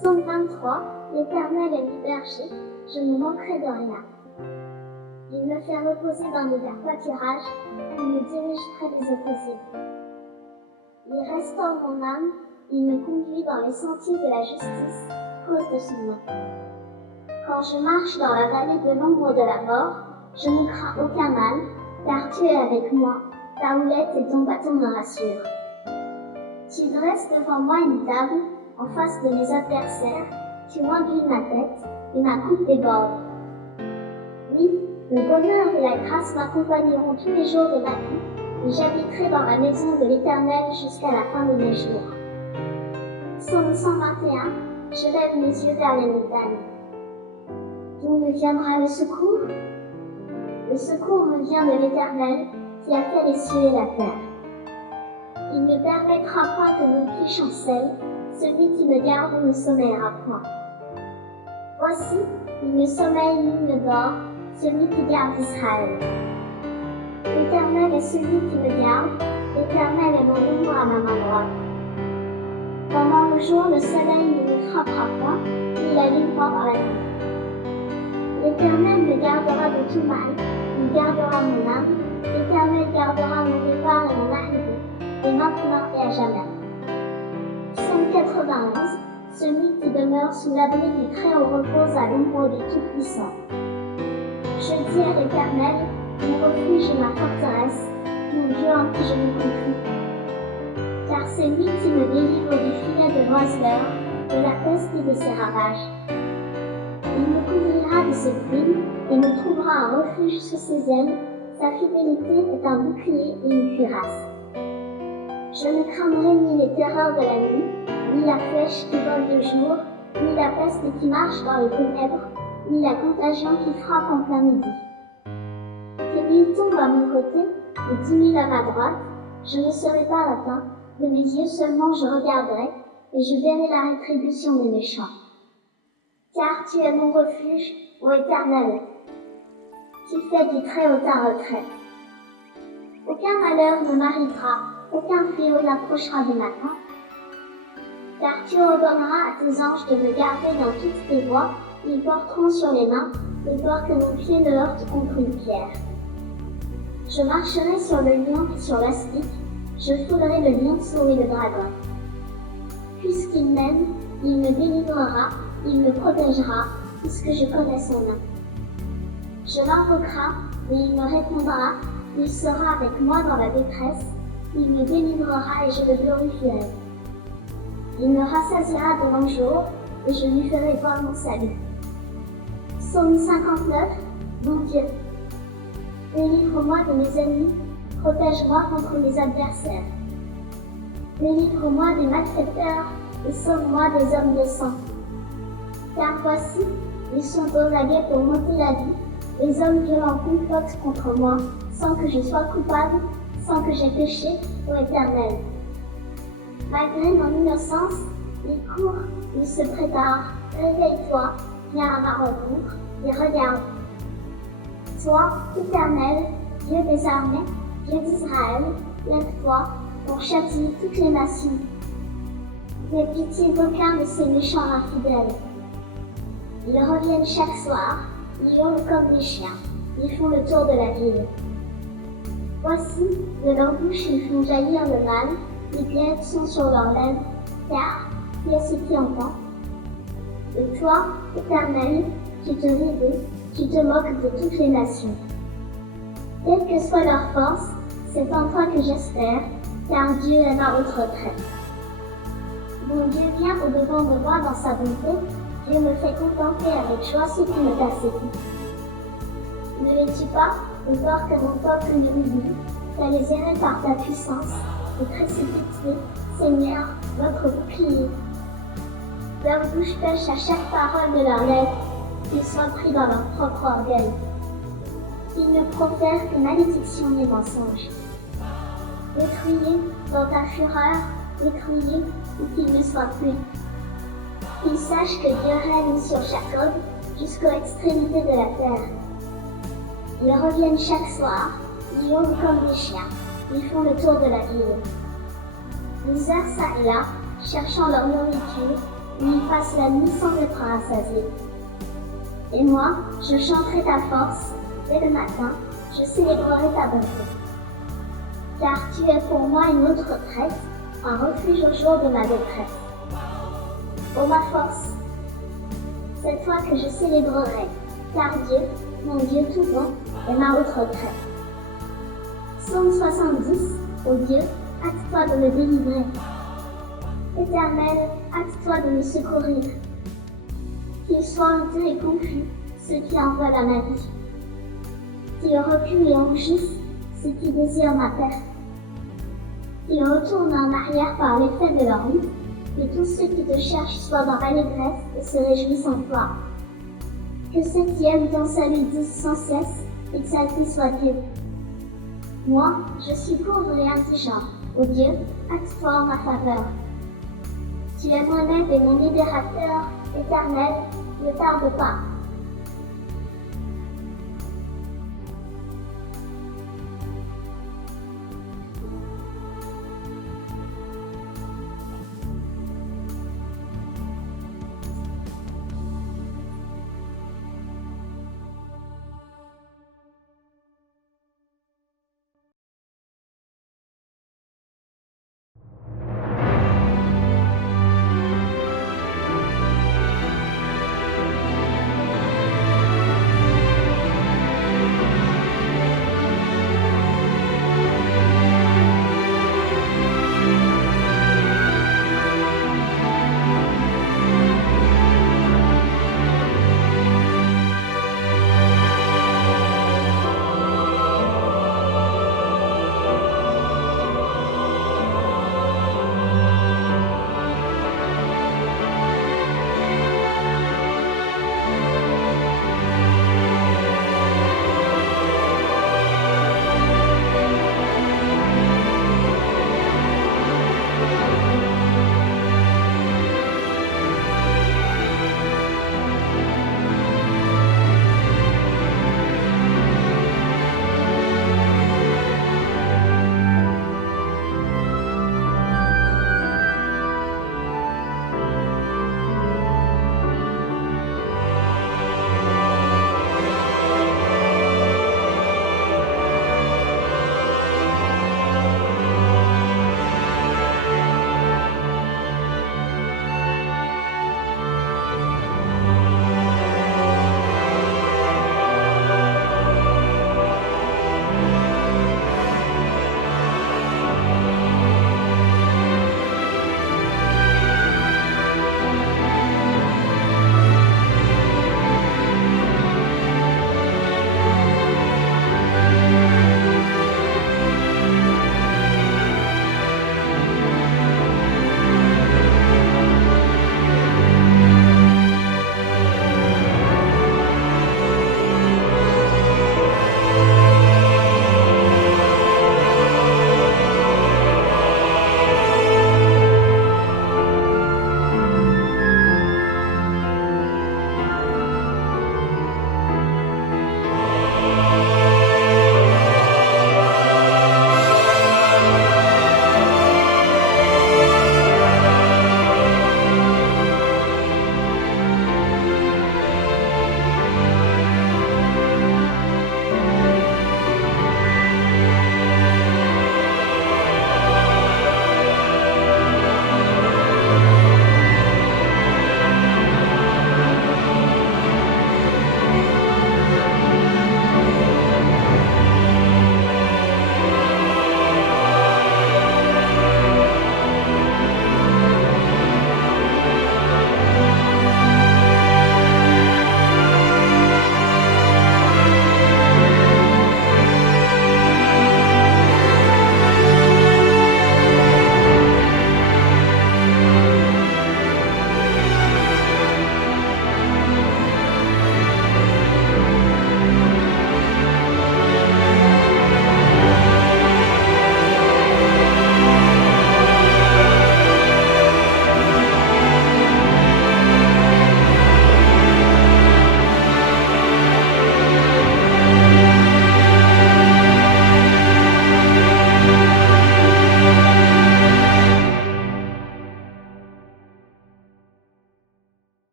Psaume 23, l'Éternel est mon berger, je ne manquerai de rien. Il me fait reposer dans les verts pâturages, il me dirige près des eaux paisibles. Il restaure mon âme, il me conduit dans les sentiers de la justice, cause de son nom. Quand je marche dans la vallée de l'ombre de la mort, je ne crains aucun mal, car tu es avec moi, ta houlette et ton bâton me rassurent. Tu dresses devant moi une table, en face de mes adversaires, tu induis ma tête, et ma coupe déborde. Oui, le bonheur et la grâce m'accompagneront tous les jours de ma vie, et j'habiterai dans la maison de l'Éternel jusqu'à la fin de mes jours. Psaume 121, je lève mes yeux vers les montagnes. D'où me viendra le secours? Le secours me vient de l'Éternel, qui a fait les cieux et la terre. Il ne permettra pas que mon pied chancelle, celui qui me garde ne sommeillera point. Voici, il ne sommeille ni ne dort, celui qui garde Israël. L'Éternel est celui qui me garde, l'Éternel est mon ombre à ma main droite. Pendant le jour, le soleil ne me frappera point, ni la lune pendant la nuit. L'Éternel me gardera de tout mal, il gardera mon âme, l'Éternel gardera mon départ et mon arrivée, et maintenant et à jamais. Psaume 91, celui qui demeure sous l'abri du Très-Haut repose à l'ombre du Tout-Puissant. Je dis à l'Éternel, mon refuge et ma forteresse, mon Dieu en qui je me confie. Car c'est lui qui me délivre du filet de l'oiseleur, de la peste et de ses ravages. Il me couvrira de ses plumes et me trouvera un refuge sous ses ailes. Sa fidélité est un bouclier et une cuirasse. Je ne craindrai ni les terreurs de la nuit, ni la flèche qui vole le jour, ni la peste qui marche dans les ténèbres, ni la contagion qui frappe en plein midi. Que 1000 tombent à mon côté et 10 000 à ma droite, je ne serai pas atteint, de mes yeux seulement je regarderai, et je verrai la rétribution des méchants. Car tu es mon refuge, ô Éternel. Tu fais du Très-Haut ta retraite. Aucun malheur ne m'arrivera, aucun fléau n'approchera de ma tente. Car tu ordonneras à tes anges de me garder dans toutes tes voies, ils porteront sur les mains, de peur que mon pied ne heurte contre une pierre. Je marcherai sur le lion et sur l'astic, je foulerai le lionceau et le dragon. Puisqu'il m'aime, il me délivrera, il me protégera, puisque je connais son nom. Je l'invoquerai, et il me répondra, il sera avec moi dans la détresse, il me délivrera et je le glorifierai. Il me rassasiera de longs jours, et je lui ferai voir mon salut. Psaume 59, mon Dieu, délivre-moi de mes ennemis, protège-moi contre mes adversaires. Délivre-moi des malfaiteurs, et sauve-moi des hommes de sang. Car voici, ils sont aux aguets pour m'ôter la vie, les hommes violents complotent contre moi, sans que je sois coupable, sans que j'aie péché, ô Éternel. Malgré mon innocence, ils courent, ils se préparent, réveille-toi, viens à ma rencontre, et regarde. Toi, Éternel, Dieu des armées, Dieu d'Israël, lève-toi pour châtier toutes les nations. N'aie pitié d'aucun de ces méchants infidèles. Ils reviennent chaque soir, ils hurlent comme des chiens, ils font le tour de la ville. Voici, de leur bouche ils font jaillir le mal, les glaives sont sur leurs lèvres, car qui est ce qui entend? Et toi, Éternel, tu te rides, tu te moques de toutes les nations. Quelle que soit leur force, c'est en toi que j'espère, car Dieu est ma haute retraite. Mon Dieu vient au-devant de moi dans sa bonté, Dieu me fait contempler avec joie ce qui me persécute. Ne les-tu pas, de peur que mon peuple ne m'oublie, qu'à les errer par ta puissance, et précipite-les, Seigneur, votre bouclier. Leur bouche pêche à chaque parole de leurs lèvres, qu'ils soient pris dans leur propre orgueil. Qu'ils ne profèrent que malédiction et mensonges. Détruisez dans ta fureur, détruisez ou qu'il ne soit plus. Qu'ils sachent que Dieu règne sur Jacob jusqu'aux extrémités de la terre. Ils reviennent chaque soir, ils hurlent comme des chiens, ils font le tour de la ville. Ils errent çà et là, cherchant leur nourriture, où il passe la nuit sans être rassasié. Et moi, je chanterai ta force, dès le matin, je célébrerai ta bonté. Car tu es pour moi une autre retraite, un refuge au jour de ma détresse. Ô ma force, c'est toi que je célébrerai, car Dieu, mon Dieu tout bon, est ma haute retraite. Psaume 70, ô Dieu, hâte-toi de me délivrer. Éternel, hâte-toi de me secourir. Qu'ils soient honteux et confus, ceux qui envoient la maladie. Qu'ils reculent et rougissent, ceux qui désirent ma perte. Qu'ils retournent en arrière par l'effet de leur honte, que tous ceux qui te cherchent soient dans l'allégresse et se réjouissent en toi. Que ceux qui aiment ton salut disent sans cesse, exalté soit-il. Moi, je suis pauvre et indigent. Ô Dieu, hâte-toi en ma faveur. Tu es mon aide et mon libérateur, Éternel, ne tarde pas.